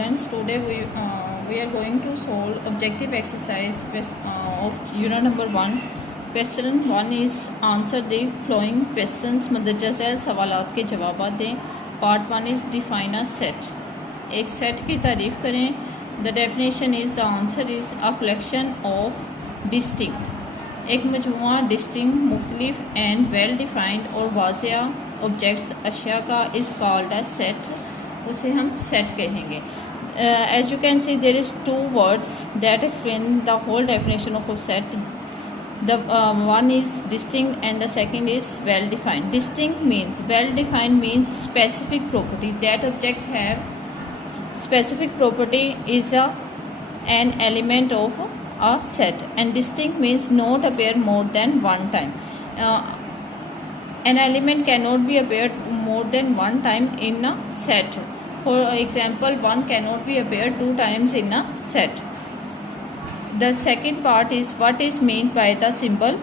students, today we are going to solve objective exercise of unit number 1. Question 1 is answer the following questions. मंदरजा Zail सवालात के जवाब दें. Part 1 is define a set. एक set की तारीफ़ करें. The definition is the answer is a collection of distinct. एक मजमुआ distinct मुख्तलिफ एंड वेल डिफाइंड और वाज़िया ऑब्जेक्ट्स अशिया का इज़ कॉल्ड अ सेट. उसे हम सेट कहेंगे. As you can see there is two words that explain the whole definition of set. The one is distinct and the second is well defined. Distinct means, well defined means specific property. That object have specific property is an element of a set. And distinct means not appear more than one time. An element cannot be appeared more than one time in a set. For example, one cannot be appeared two times in a set. The second part is what is meant by the symbol.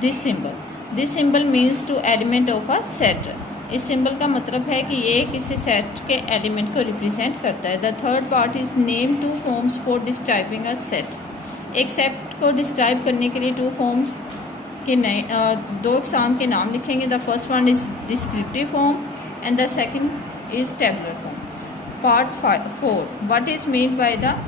This symbol means to element of a set. इस symbol का मतलब है कि ये किसी set के element को represent करता है. The third part is name two forms for describing a set. एक सेट को डिस्क्राइब करने के लिए टू फॉर्म्स के दो इकसाम के नाम लिखेंगे. The first one is descriptive form and the second is tabular form. Part 4 what is mean by the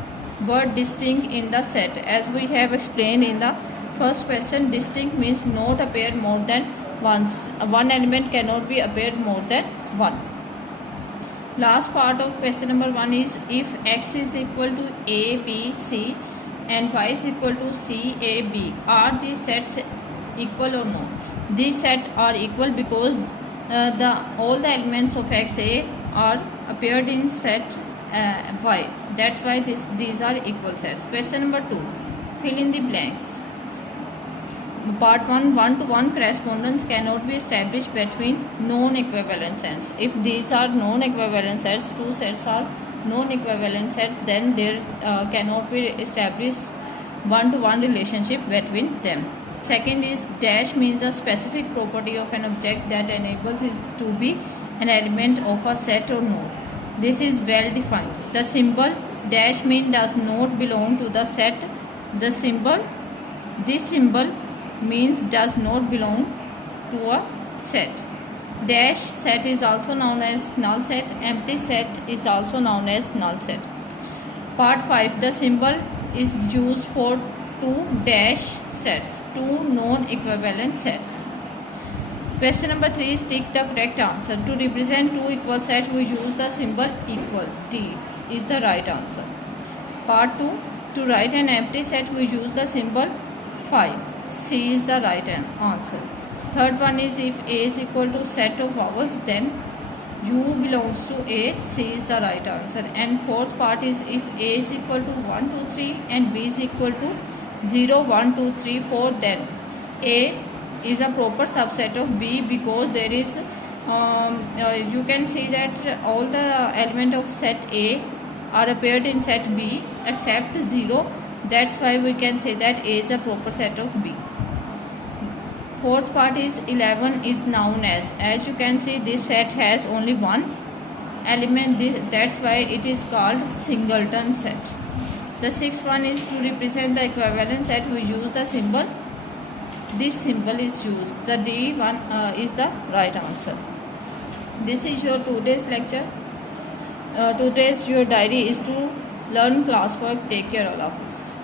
word distinct in the set. As we have explained in the first question, distinct means not appear more than once. One element cannot be appeared more than one. Last part of question number 1 is if x is equal to a b c and y is equal to c a b, are these sets equal or not? These sets are equal because all the elements of x a are appeared in set y. That's why these are equal sets. Question number 2, fill in the blanks. Part 1, one-to-one correspondence cannot be established between non-equivalent sets. If these are non-equivalent sets, two sets are non-equivalent sets, then there cannot be established one-to-one relationship between them. Second is dash means a specific property of an object that enables it to be an element of a set or not. This is well defined. The symbol dash mean does not belong to the set. This symbol means does not belong to a set. Dash set is also known as null set. Empty set is also known as null set. Part 5, the symbol is used for two dash sets, two non-equivalent sets. Question number 3 is tick the correct answer. To represent two equal sets, we use the symbol equal. T is the right answer. Part 2, to write an empty set, we use the symbol phi. C is the right answer. Third one is if A is equal to set of vowels, then U belongs to A. C is the right answer. And fourth part is if A is equal to 1, 2, 3 and B is equal to 0, 1, 2, 3, 4, then A is a proper subset of B because there is you can see that all the element of set A are appeared in set B except 0. That's why we can say that A is a proper set of B. Fourth part is 11 is known as you can see this set has only one element, that's why it is called singleton set. The sixth one is to represent the equivalent set, we use the symbol. This symbol is used. The D one is the right answer. This is your today's lecture. Today's your diary is to learn classwork. Take care, all of us.